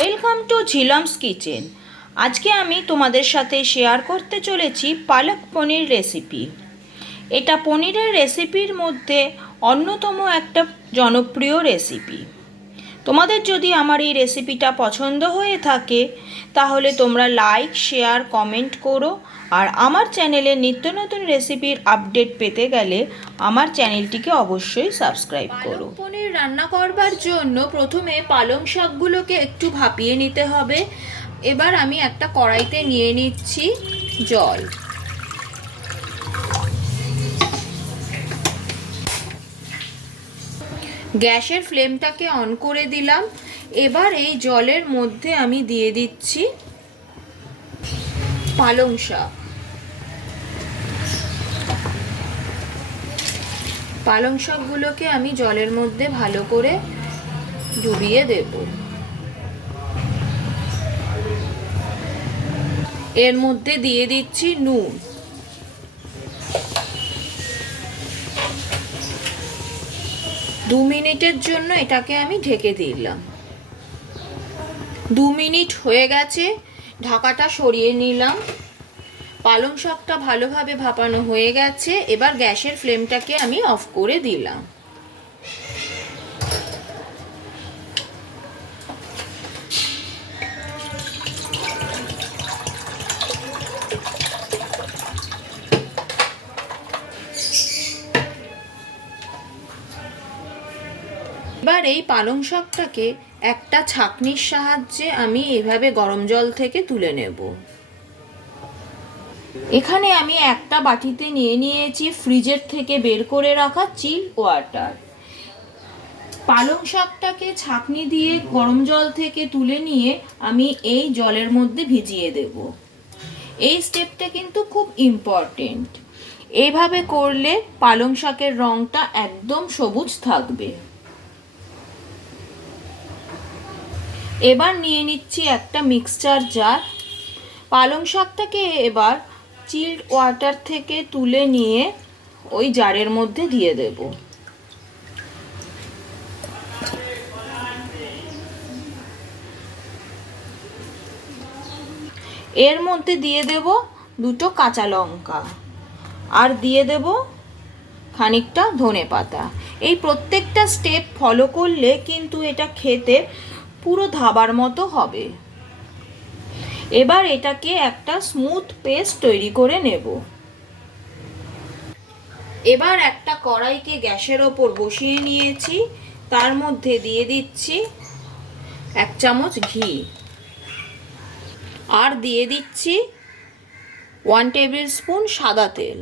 Welcome to Jhilam's kitchen. আজকে আমি তোমাদের সাথে শেয়ার করতে চলেছি পালক পনির রেসিপি। এটা পনিরের রেসিপির মধ্যে অন্যতম একটা জনপ্রিয় রেসিপি। তোমাদের যদি আমার এই রেসিপিটা পছন্দ হয়ে থাকে তাহলে তোমরা লাইক, শেয়ার, কমেন্ট করো। আর আমার চ্যানেলে নিত্য নতুন রেসিপির আপডেট পেতে গেলে আমার চ্যানেলটিকে অবশ্যই সাবস্ক্রাইব করো। পালক পনির রান্না করবার জন্য প্রথমে পালং শাকগুলোকে একটু ভাপিয়ে নিতে হবে। এবার আমি একটা কড়াইতে নিয়ে নিচ্ছি জল। গ্যাসের ফ্লেমটাকে অন করে দিলাম। এবার এই জলের মধ্যে আমি দিয়ে দিচ্ছি পালং শাক। পালং শাকগুলোকে আমি জলের মধ্যে ভালো করে ডুবিয়ে দেব। এর মধ্যে দিয়ে দিচ্ছি নুন। দু মিনিটের জন্য এটাকে আমি ঢেকে দিলাম। 2 মিনিট হয়ে গেছে, ঢাকাটা সরিয়ে নিলাম। পালং শাকটা ভালোভাবে ভাপানো হয়ে গেছে। এবার গ্যাসের ফ্লেমটাকে আমি অফ করে দিলাম। এবার এই পালং শাকটাকে একটা ছাঁকনির সাহায্যে আমি এভাবে গরম জল থেকে তুলে নেব। এখানে আমি একটা বাটিতে নিয়ে নিয়েছি ফ্রিজের থেকে বের করে রাখা চিল ওয়াটার। পালং শাকটাকে ছাঁকনি দিয়ে গরম জল থেকে তুলে নিয়ে আমি এই জলের মধ্যে ভিজিয়ে দেব। এই স্টেপটা কিন্তু খুব ইম্পর্টেন্ট। এইভাবে করলে পালং শাকের রঙটা একদম সবুজ থাকবে। এবার নিয়ে নিচ্ছি একটা মিক্সচার জার। পালং শাকটাকে এবার চিলড ওয়াটার থেকে তুলে নিয়ে ওই জারের মধ্যে দিয়ে দেব। এর মধ্যে দিয়ে দেব 2টো কাঁচা লঙ্কা আর দিয়ে দেব খানিকটা ধনেপাতা। এই প্রত্যেকটা স্টেপ ফলো করলে কিন্তু এটা খেতে পুরো ধাবার মতো হবে। এবার এটাকে একটা স্মুথ পেস্ট তৈরি করে নেব। এবার একটা কড়াইকে গ্যাসের ওপর বসিয়ে নিয়েছি। তার মধ্যে দিয়ে দিচ্ছি 1 চামচ ঘি আর দিয়ে দিচ্ছি 1 টেবিল স্পুন সাদা তেল।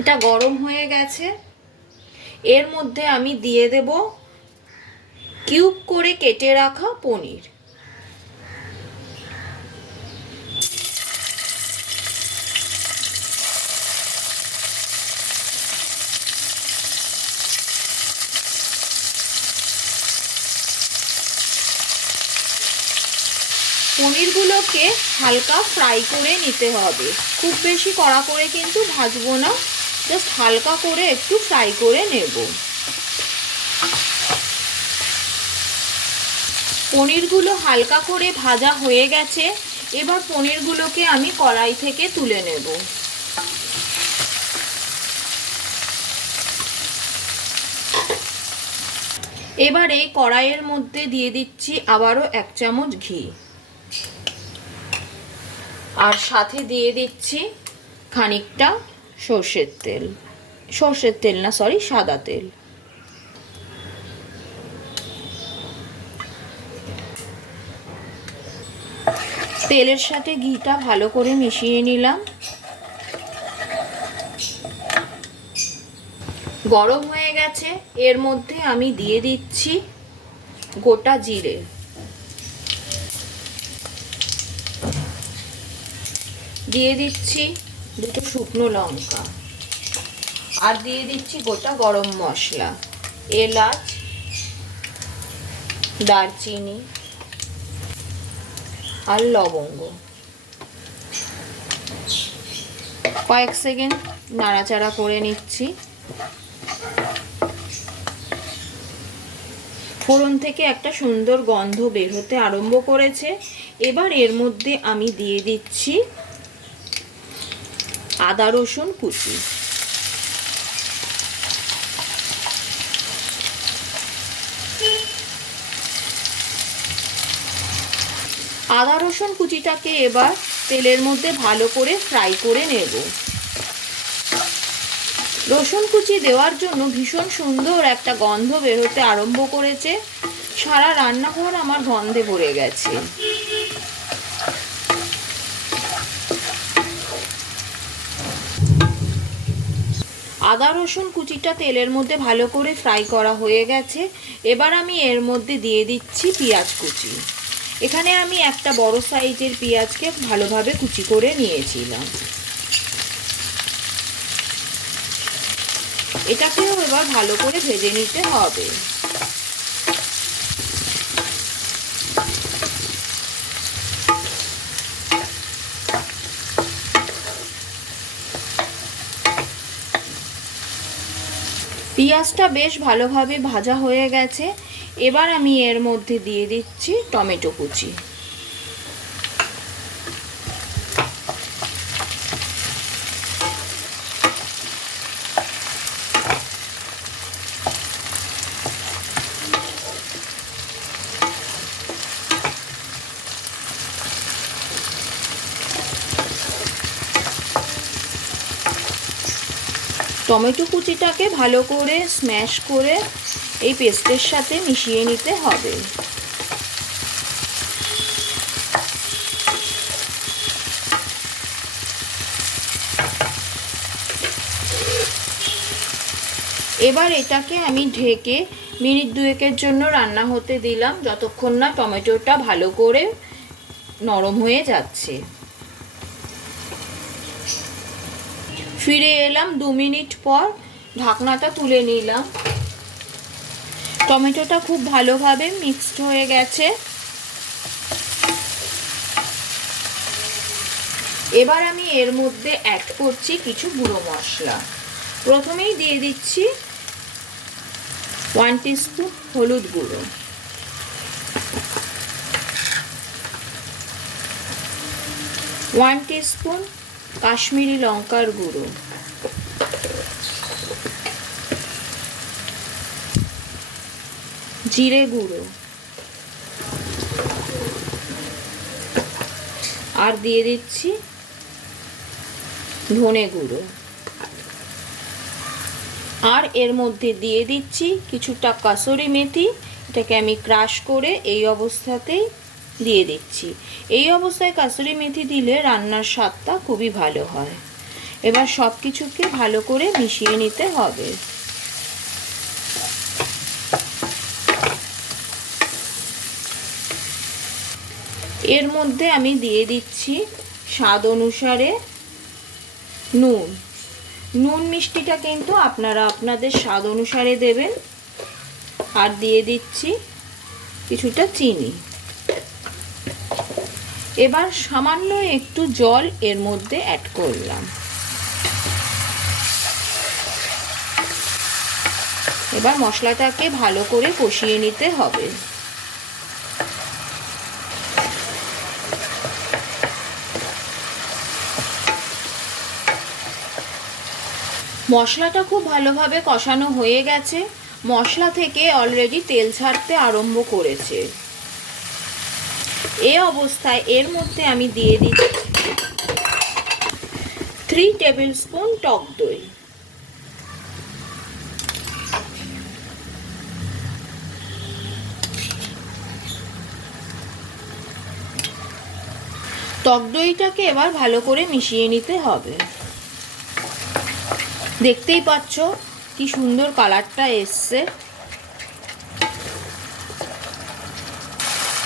এটা গরম হয়ে গেছে। এর মধ্যে আমি দিয়ে দেব কিউব করে কেটে রাখা পনির। পনিরগুলোকে হালকা ফ্রাই করে নিতে হবে। খুব বেশি কড়া করে কিন্তু ভাজবো না, জাস্ট হালকা করে একটু ফ্রাই করে নেব। পনিরগুলো হালকা করে ভাজা হয়ে গেছে। এবার পনিরগুলোকে আমি কড়াই থেকে তুলে নেব। এবার এই কড়াইয়ের মধ্যে দিয়ে দিচ্ছি আবারও 1 চামচ ঘি আর সাথে দিয়ে দিচ্ছি খানিকটা সাদা তেল। তেলের সাথে ঘিটা ভালো করে মিশিয়ে নিলাম। গরম হয়ে গেছে। এর মধ্যে আমি দিয়ে দিচ্ছি গোটা জিরে, দিয়ে দিচ্ছি 2টো শুকনো লঙ্কা আর দিয়ে দিচ্ছি গোটা গরম মশলা, এলাচ, দারচিনি আর লবঙ্গ। কয়েক সেকেন্ড নাড়াচাড়া করে নিচ্ছি। ফোড়ন থেকে একটা সুন্দর গন্ধ বের হতে আরম্ভ করেছে। এবার এর মধ্যে আমি দিয়ে দিচ্ছি আদা রসুন কুচি। আদা রসুন কুচিটাকে এবার তেলের মধ্যে ভালো করে ফ্রাই করে নেব। রসুন কুচি দেওয়ার জন্য ভীষণ সুন্দর একটা গন্ধ বের হতে আরম্ভ করেছে। সারা রান্নাঘর আমার গন্ধে ভরে গেছে। আদা রসুন কুচিটা তেলের মধ্যে ভালো করে ফ্রাই করা হয়ে গেছে। এবার আমি এর মধ্যে দিয়ে দিচ্ছি পেঁয়াজ কুচি। এখানে আমি একটা বড় সাইজের পেঁয়াজকে ভালোভাবে কুচি করে নিয়েছিলাম। এটাকেও এবার ভালো করে ভেজে নিতে হবে। পেঁয়াজটা বেশ ভালোভাবে ভাজা হয়ে গেছে। এবার আমি এর মধ্যে দিয়ে দিচ্ছি টমেটো কুচি। টমেটো কুচিটাকে ভালো করে স্ম্যাশ করে এই পেস্টের সাথে মিশিয়ে নিতে হবে। এবার এটাকে আমি ঢেকে মিনিট 2-এর জন্য রান্না হতে দিলাম, যতক্ষণ না টমেটোটা ভালো করে নরম হয়ে যাচ্ছে। ফিরে এলাম 2 মিনিট পর। ঢাকনাটা তুলে নিলাম। টমেটোটা খুব ভালোভাবে মিক্সড হয়ে গেছে। এবার আমি এর মধ্যে অ্যাড করছি কিছু গুঁড়ো মশলা। প্রথমেই দিয়ে দিচ্ছি 1 টিস্পুন হলুদ গুঁড়ো, 1 টিস্পুন কাশ্মীরি লঙ্কার গুঁড়ো, জিরে গুঁড়ো, আর দিয়ে দিচ্ছি ধনে গুঁড়ো। আর এর মধ্যে দিয়ে দিচ্ছি কিছুটা কাসুরি মেথি। এটাকে আমি ক্রাশ করে এই অবস্থাতেই দিয়ে দিচ্ছি। এই অবস্থায় কাসুরি মেথি দিলে রান্নার স্বাদটা খুবই ভালো হয়। এবার সব কিছুকে ভালো করে মিশিয়ে নিতে হবে। এর মধ্যে আমি দিয়ে দিচ্ছি স্বাদ অনুসারে নুন। নুন মিষ্টিটা কিন্তু আপনারা আপনাদের স্বাদ অনুসারে দেবেন। আর দিয়ে দিচ্ছি কিছুটা চিনি। এবার সামান্য একটু জল এর মধ্যে অ্যাড করলাম। এবার মশলাটাকে ভালো করে কষিয়ে নিতে হবে। মশলাটা খুব ভালোভাবে কষানো হয়ে গেছে। মশলা থেকে অলরেডি তেল ছাড়তে আরম্ভ করেছে। এই অবস্থায় এর মধ্যে আমি দিয়ে দিচ্ছি 3 টেবিল স্পুন টক দই। টক দইটাকে এবার ভালো করে মিশিয়ে নিতে হবে। দেখতেই পাচ্ছ কি সুন্দর কালারটা এসছে।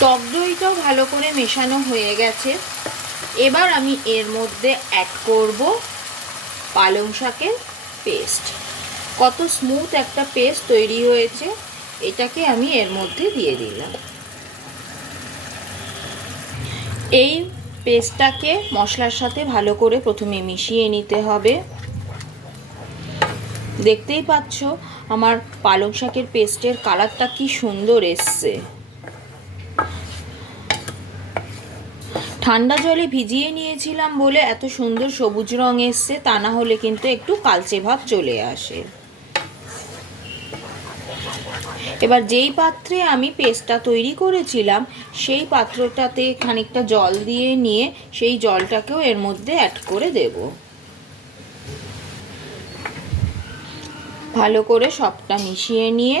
টক দইটাও ভালো করে মেশানো হয়ে গেছে। এবার আমি এর মধ্যে অ্যাড করব পালং শাকের পেস্ট। কত স্মুথ একটা পেস্ট তৈরি হয়েছে। এটাকে আমি এর মধ্যে দিয়ে দিলাম। এই পেস্টটাকে মশলার সাথে ভালো করে প্রথমে মিশিয়ে নিতে হবে। দেখতেই পাচ্ছ আমার পালং শাকের পেস্টের কালারটা কি সুন্দর এসছে। ঠান্ডা জলে ভিজিয়ে নিয়েছিলাম বলে এত সুন্দর সবুজ রং এসছে, তা না হলে কিন্তু একটু কালচে ভাব চলে আসে। এবার যেই পাত্রে আমি পেস্টটা তৈরি করেছিলাম সেই পাত্রটাতে খানিকটা জল দিয়ে নিয়ে সেই জলটাকেও এর মধ্যে অ্যাড করে দেব। ভালো করে সবটা মিশিয়ে নিয়ে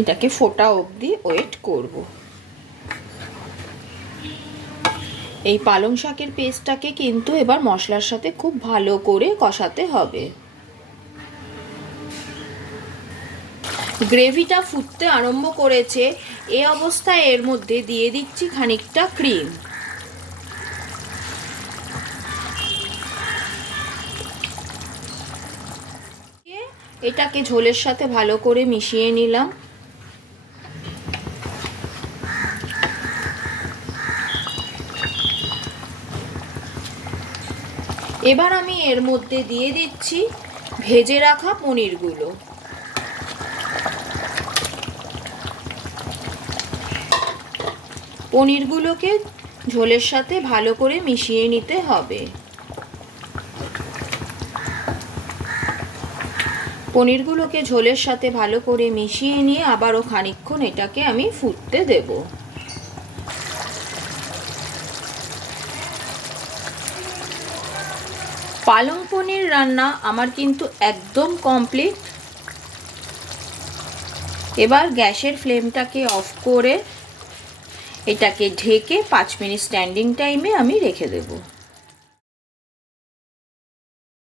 এটাকে ফোটা অবধি ওয়েট করব। এই পালং শাকের পেস্টটাকে কিন্তু এবার মশলার সাথে খুব ভালো করে কষাতে হবে। গ্রেভিটা ফুটতে আরম্ভ করেছে, এই অবস্থায় এর মধ্যে দিয়ে দিচ্ছি খানিকটা ক্রিম। এটাকে ঝোলের সাথে ভালো করে মিশিয়ে নিলাম। এবার আমি এর মধ্যে দিয়ে দিচ্ছি ভেজে রাখা পনিরগুলো। পনিরগুলোকে ঝোলের সাথে ভালো করে মিশিয়ে নিতে হবে। পনিরগুলোকে ঝোলের সাথে ভালো করে মিশিয়ে নিয়ে আবারও খানিকক্ষণ এটাকে আমি ফুটতে দেব। পালং পনির রান্না আমার কিন্তু একদম কমপ্লিট। এবার গ্যাসের ফ্লেমটাকে অফ করে এটাকে ঢেকে 5 মিনিট স্ট্যান্ডিং টাইমে আমি রেখে দেব।